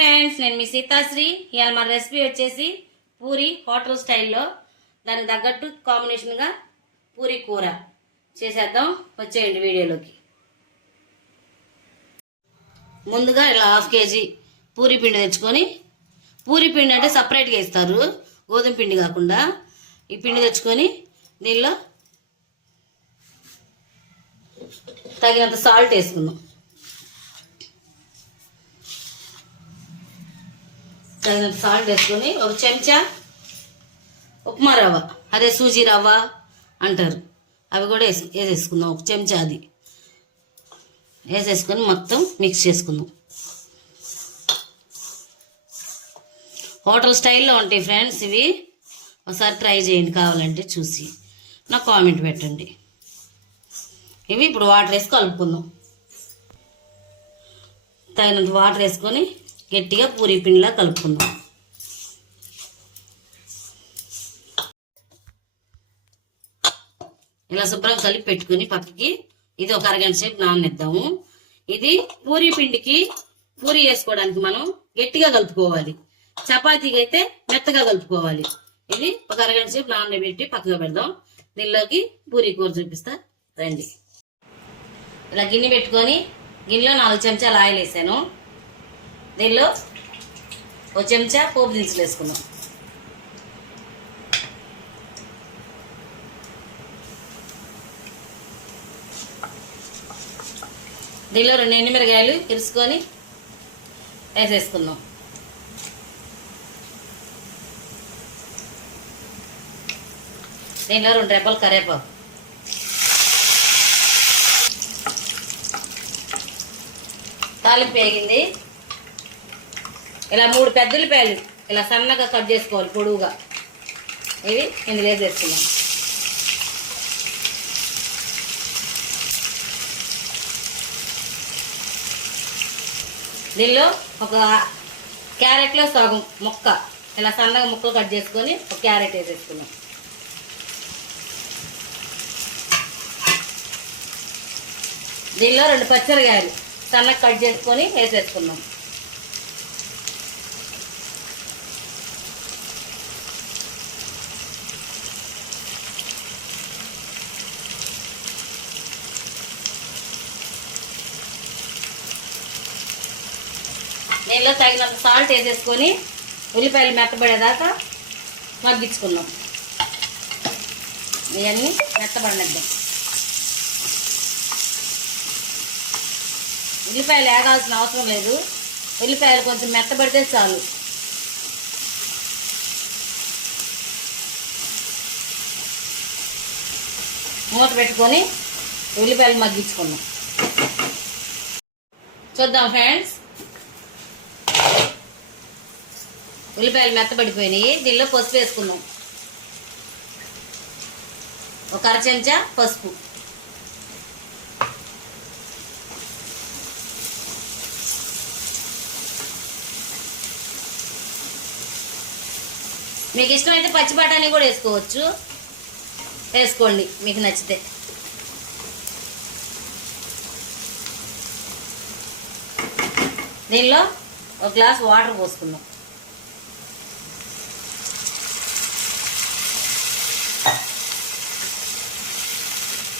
Friends, నేను మీ సీతాశ్రీ. ఇవాళ మన రెసిపీ వచ్చేసి పూరి హోటల్ స్టైల్లో దానికి తగ్గట్టు కాంబినేషన్గా పూరి కూర చేసేద్దాం. వచ్చేయండి వీడియోలోకి. ముందుగా ఇలా 1/2 kg పూరి పిండి తెచ్చుకొని, పూరి పిండి అంటే సపరేట్గా ఇస్తారు, గోధుమ పిండి కాకుండా. ఈ పిండి తెచ్చుకొని దీనిలో తగినంత సాల్ట్ వేసుకుందాం. తగినంత సాల్ట్ వేసుకొని ఒక చెంచా ఉప్మా రవ్వ, అదే సూజీ రవ్వ అంటారు, అవి కూడా వేసేసుకుందాం. ఒక చెంచా అది వేసేసుకొని మొత్తం మిక్స్ చేసుకుందాం. హోటల్ స్టైల్లో ఉంటాయి ఫ్రెండ్స్ ఇవి. ఒకసారి ట్రై చేయండి, కావాలంటే చూసి నాకు కామెంట్ పెట్టండి. ఇవి ఇప్పుడు వాటర్ వేసి కలుపుకుందాం. తగినంత వాటర్ వేసుకొని గట్టిగా పూరి పిండిలా కలుపుకుందాం. ఇలా శుభ్రంగా కలిపి పెట్టుకుని పక్కకి ఇది ఒక అరగంట సేపు నాననిద్దాము. ఇది పూరి పిండికి పూరి వేసుకోవడానికి మనం గట్టిగా కలుపుకోవాలి, చపాతీకి అయితే మెత్తగా కలుపుకోవాలి. ఇది ఒక అరగంట సేపు నానబెట్టి పక్కగా పెడదాం. దీనిలోకి పూరి కూర చూపిస్తా రండి. ఇలా గిన్నె పెట్టుకొని గిన్నెలో 4 చెంచాలు ఆయిల్ వేసాను. దీనిలో ఒక చెంచా పోపు దినుసులు వేసుకుందాం. దీనిలో 2 ఎండుమిరగాయలు ఇరుసుకొని వేసేసుకుందాం. దీనిలో 2 రెబ్బలు కరివేపాకు, తాలింపు వేగింది. ఇలా 3 పెద్ద ఉల్లిపాయలు ఇలా సన్నగా కట్ చేసుకోవాలి, పొడువుగా. ఇవి ఇందులో వేసేసుకున్నాం. దీనిలో ఒక క్యారెట్లో సగం ముక్క ఇలా సన్నగా ముక్కలు కట్ చేసుకొని ఒక క్యారెట్ వేసేసుకున్నాం. దీనిలో 2 పచ్చిమిరకాయలు సన్నగా కట్ చేసుకొని వేసేసుకున్నాం. దీనిలో తగినంత సాల్ట్ వేసేసుకొని ఉల్లిపాయలు మెత్తబడేదాకా మగ్గించుకున్నాం. ఇవన్నీ మెత్తబడినద్దాం. ఉల్లిపాయలు వేగాల్సిన అవసరం లేదు, ఉల్లిపాయలు కొంచెం మెత్తబడితే చాలు. మూత పెట్టుకొని ఉల్లిపాయలు మగ్గించుకున్నాం. చూద్దాం ఫ్రెండ్స్, ఉల్లిపాయలు మెత్తబడిపోయినాయి. దీనిలో పసుపు వేసుకుందాం. ఒక 1/2 చెంచా పసుపు, మీకు ఇష్టమైతే పచ్చి బఠానీ కూడా వేసుకోవచ్చు, వేసుకోండి మీకు నచ్చితే. దీనిలో 1 గ్లాస్ వాటర్ పోసుకుందాం.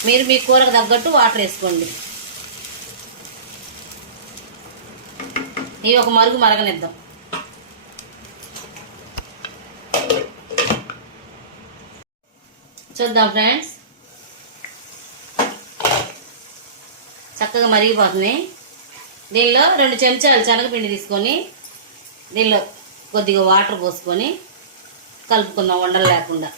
మీరు మీ కూరకు తగ్గట్టు వాటర్ వేసుకోండి. ఇవి ఒక మరుగు మరగనిద్దాం. చూద్దాం ఫ్రెండ్స్, చక్కగా మరిగిపోతుంది. దీనిలో 2 చెంచాలు శనగపిండి తీసుకొని దీనిలో కొద్దిగా వాటర్ పోసుకొని కలుపుకుందాం, ఉండలు లేకుండా.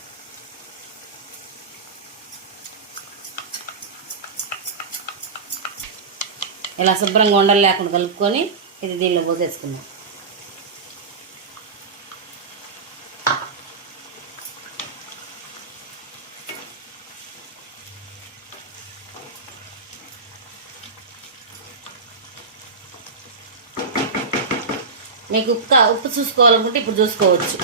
ఇలా శుభ్రంగా ఉండలు లేకుండా కలుపుకొని ఇది దీనిలో పోసేసుకుందాం. మీకు ఉప్పు చూసుకోవాలనుకుంటే ఇప్పుడు చూసుకోవచ్చు.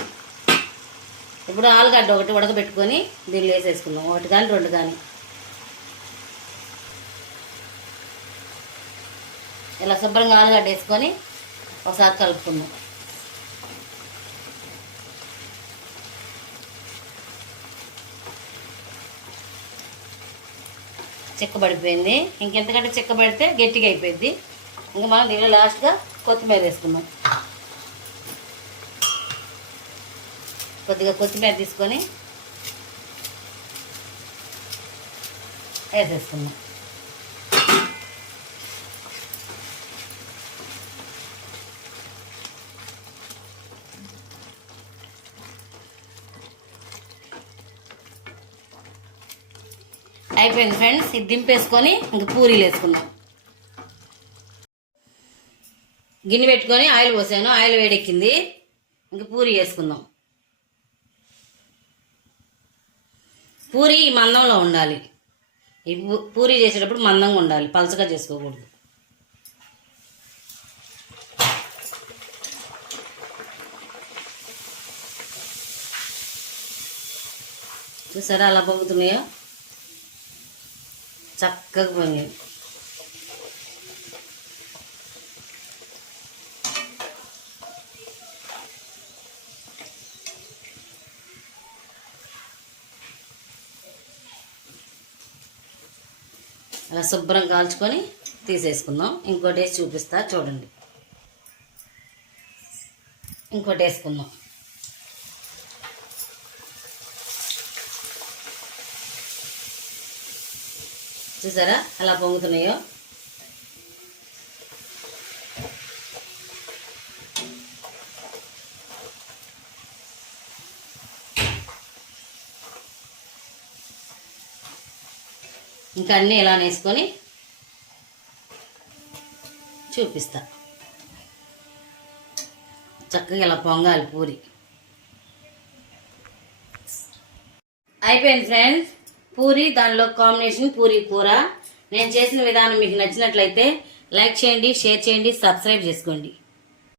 ఇప్పుడు ఆలుగడ్డ ఒకటి ఉడకబెట్టుకొని దీనిలో వేసేసుకుందాం, 1 కానీ 2 కానీ. ఇలా శుభ్రంగా ఆలుగడ్డ వేసుకొని ఒకసారి కలుపుకుందాం. చిక్కబడిపోయింది. ఇంకెంతకంటే చిక్కబడితే గట్టిగా అయిపోయింది. ఇంకా మనం దీనిలో లాస్ట్గా కొత్తిమీర వేసుకుందాం. కొద్దిగా కొత్తిమీర తీసుకొని వేసేసుకుందాం. అయిపోయింది ఫ్రెండ్స్. ఇది దింపేసుకొని ఇంక పూరీలు వేసుకుందాం. గిన్నె పెట్టుకొని ఆయిల్ పోసాను. ఆయిల్ వేడెక్కింది. ఇంక పూరీ వేసుకుందాం. పూరి ఈ మందంలో ఉండాలి. ఈ పూరి చేసేటప్పుడు మందంగా ఉండాలి, పలచగా చేసుకోకూడదు. చూసారా అలా పొంగుతున్నాయో? చక్కగా పొంగాయి. అలా శుభ్రం కాల్చుకొని తీసేసుకుందాం. ఇంకోటి వేసి చూపిస్తా చూడండి. ఇంకోటి వేసుకుందాం. చూసారా అలా పొంగుతున్నాయో? ఇంకా అన్నీ ఇలా వేసుకొని చూపిస్తా. చక్కగా ఇలా పొంగాలి పూరి. అయిపోయింది ఫ్రెండ్స్ పూరి. దానిలో కాంబినేషన్ పూరి కూర. నేను చేసిన విధానం మీకు నచ్చినట్లయితే లైక్ చేయండి, షేర్ చేయండి, సబ్స్క్రైబ్ చేసుకోండి.